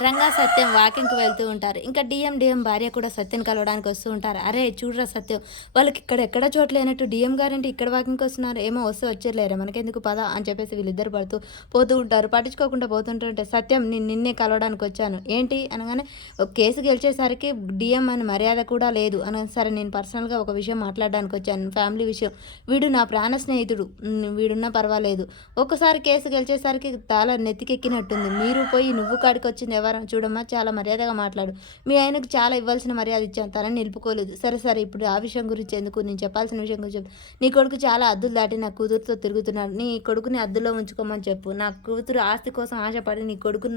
రంగా, సత్యం వాకింగ్‌కి వెళ్తూ ఉంటారు. ఇంకా డీఎం భార్య కూడా సత్యంని కలవడానికి వస్తూ ఉంటారు. "అరేయ్! చూడురా సత్యం, వాళ్ళకి ఇక్కడ ఎక్కడ చోటు లేనట్టు డీఎం గారేంటి ఇక్కడ వాకింగ్‌కొస్తున్నారు? ఏమో వస్తే వచ్చేరులేరా మనకెందుకు పద" అని చెప్పేసి వీళ్ళిద్దరు పోతూ ఉంటారు. పట్టించుకోకుండా పోతుంటుంటే, "సత్యం నిన్నే కలవడానికొచ్చాను." "ఏంటి?" అనగానే, "ఒక కేసు గెలిచేసరికి డీఎం అని మర్యాద కూడా లేదు" "సరే నేను పర్సనల్‌గా ఒక విషయం మాట్లాడడానికొచ్చాను. ఫ్యామిలీ విషయం. వీడు నా ప్రాణ స్నేహితుడు. వీడున్నా పర్వాలేదు. ఒక్కసారి కేసు గెలిచేసరికి తల నెత్తికెక్కినట్టుంది. మీరు పోయి నువ్వు కాడికొచ్చింది ఎవరు చూడమ్మా, చాలా మర్యాదగా మాట్లాడు. మీ ఆయనకు చాలా ఇవ్వాల్సిన మర్యాద ఇచ్చాను. తనని నిలుపుకోలేదు. సరే సరే ఇప్పుడు ఆ విషయం గురించి ఎందుకు, నేను చెప్పాల్సిన విషయం గురించి చెప్పు. నీ కొడుకు చాలా హద్దులు దాటి నా కూతురుతో తిరుగుతున్నాడు. నీ కొడుకుని అద్దులో ఉంచుకోమని చెప్పు. నా కూతురు ఆస్తి కోసం ఆశపడి నీ కొడుకుని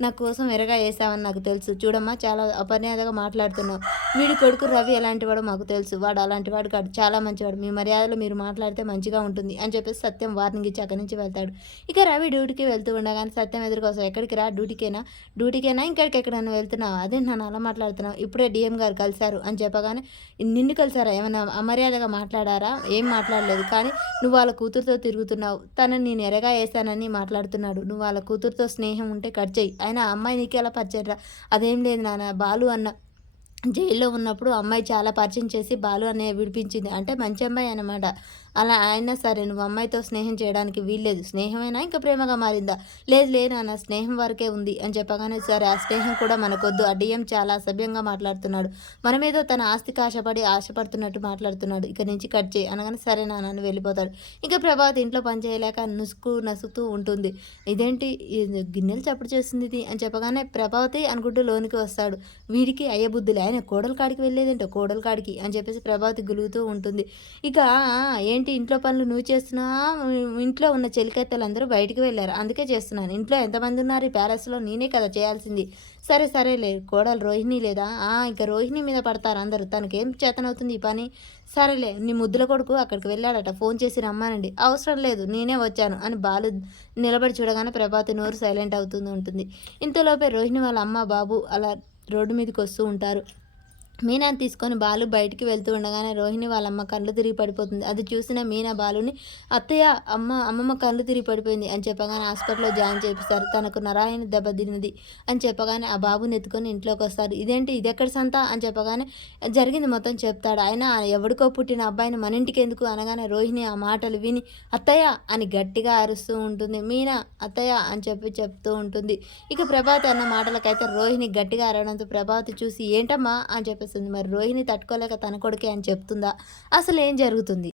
నా కోసం ఎరగా వేసావని నాకు తెలుసు. చూడమ్మా చాలా అపర్యాదగా మాట్లాడుతున్నావు. వీడి కొడుకు రవి ఎలాంటివాడో మాకు తెలుసు. వాడు అలాంటివాడు కాదు, చాలా మంచివాడు. మీ మర్యాదలో మీరు మాట్లాడితే మంచిగా ఉంటుంది అని చెప్పేసి సత్యం వార్నింగ్ ఇచ్చి అక్కడి నుంచి వెళ్తాడు. ఇక రవి డ్యూటీకి వెళ్తూ ఉండగానే సత్యం ఎదురుకొస్తాడు. ఎక్కడికి రా, డ్యూటీకేనా ఇంకెక్కడికెక్కడైనా వెళ్తున్నావా? అదేంటి నాన్న అలా మాట్లాడుతున్నావు? ఇప్పుడే డీఎం గారు కలిశారు అని చెప్పగానే, నిన్ను కలిసారా? ఏమన్నా అమర్యాదగా మాట్లాడారా? ఏం మాట్లాడలేదు. కానీ నువ్వు వాళ్ళ కూతురుతో తిరుగుతున్నావు. తనని నేను ఎరగా వేశానని మాట్లాడుతున్నాడు. నువ్వు వాళ్ళ కూతురుతో స్నేహం ఉంటే కట్ చెయ్యి. అయినా ఆ అమ్మాయి నీకెలా పరిచయంరా? అదేం లేదు నాన్న, బాలు అన్న జైల్లో ఉన్నప్పుడు అమ్మాయి చాలా పరిచయం చేసి బాలు అన్నయ్య విడిపించింది. అంటే మంచి అమ్మాయి అనమాట. అలా అయినా సరే నువ్వు అమ్మాయితో స్నేహం చేయడానికి వీల్లేదు. స్నేహమేనా ఇంకా ప్రేమగా మారిందా? లేదు లేదు నాన్న, స్నేహం వరకే ఉంది అని చెప్పగానే, సరే ఆ స్నేహం కూడా మనకొద్దు. ఆ డీఎం చాలా అసభ్యంగా మాట్లాడుతున్నాడు. మనమేదో తన ఆస్తికి ఆశపడుతున్నట్టు మాట్లాడుతున్నాడు. ఇక నుంచి కట్ చేయి అనగానే, సరే నాన్న అని వెళ్ళిపోతాడు. ఇక ప్రభావతి ఇంట్లో పని చేయలేక నసుకుతూ ఉంటుంది. ఇదేంటి గిన్నెలు చప్పుడు చేస్తుంది ఇది అని చెప్పగానే, ప్రభావతి అనుకుంటూ లోనికి వస్తాడు. వీడికి అయ్యబుద్ధులే, ఆయన కోడల కాడికి వెళ్ళేదేంటో కోడల కాడికి అని చెప్పేసి ప్రభావతి గులుగుతూ ఉంటుంది. ఇక ఏంటి ఇంట్లో పనులు నువ్వు చేస్తున్నావా? ఇంట్లో ఉన్న చెలికత్తెలందరూ బయటికి వెళ్ళారు. అందుకే చేస్తున్నాను. ఇంట్లో ఎంతమంది ఉన్నారు ఈ ప్యాలెస్‌లో? నేనే కదా చేయాల్సింది. సరేలే కోడలు రోహిణి లేదా? ఇక రోహిణి మీద పడతారు అందరూ. తనకేం చేతనవుతుంది ఈ పని? సరేలే నీ ముద్దుల కొడుకు అక్కడికి వెళ్ళాడట. ఫోన్ చేసి రమ్మనండి. అవసరం లేదు నేనే వచ్చాను అని బాలు నిలబడి చూడగానే ప్రభావతి నోరు సైలెంట్ ఉంటుంది. ఇంతలోపే రోహిణి వాళ్ళ అమ్మ, బాబు అలా రోడ్డు మీదకి వస్తూ ఉంటారు. మీనాని తీసుకొని బాలు బయటికి వెళ్తూ ఉండగానే రోహిణి వాళ్ళమ్మ కళ్ళు తిరిగి పడిపోతుంది. అది చూసిన మీనా బాలుని, "అత్తయ్య, అమ్మమ్మ కళ్ళు తిరిగి పడిపోయింది" అని చెప్పగానే హాస్పిటల్‌లో జాయిన్ చేపిస్తారు. తనకు నరాయన దెబ్బ తిన్నది అని చెప్పగానే ఆ బాబుని ఎత్తుకొని ఇంట్లోకి వస్తారు. "ఇదేంటి ఇదెక్కడి సంత" అని చెప్పగానే జరిగింది మొత్తం చెప్తాడు. అయినా ఎవడికో పుట్టిన అబ్బాయిని మన ఇంటికెందుకు అనగానే రోహిణి ఆ మాటలు విని, "అత్తయ్య" అని గట్టిగా అరుస్తూ ఉంటుంది. మీనా "అత్తయ్య" అని చెప్తూ ఉంటుంది. ఇక ప్రభావతి అన్న మాటలకైతే రోహిణి గట్టిగా అరవడంతో ప్రభావతి చూసి, "ఏంటమ్మా" అని చెప్పేస్తుంది. మరి రోహిణి తట్టుకోలేక తన కొడుకే అని చెప్తుందా? అసలు ఏం జరుగుతుంది?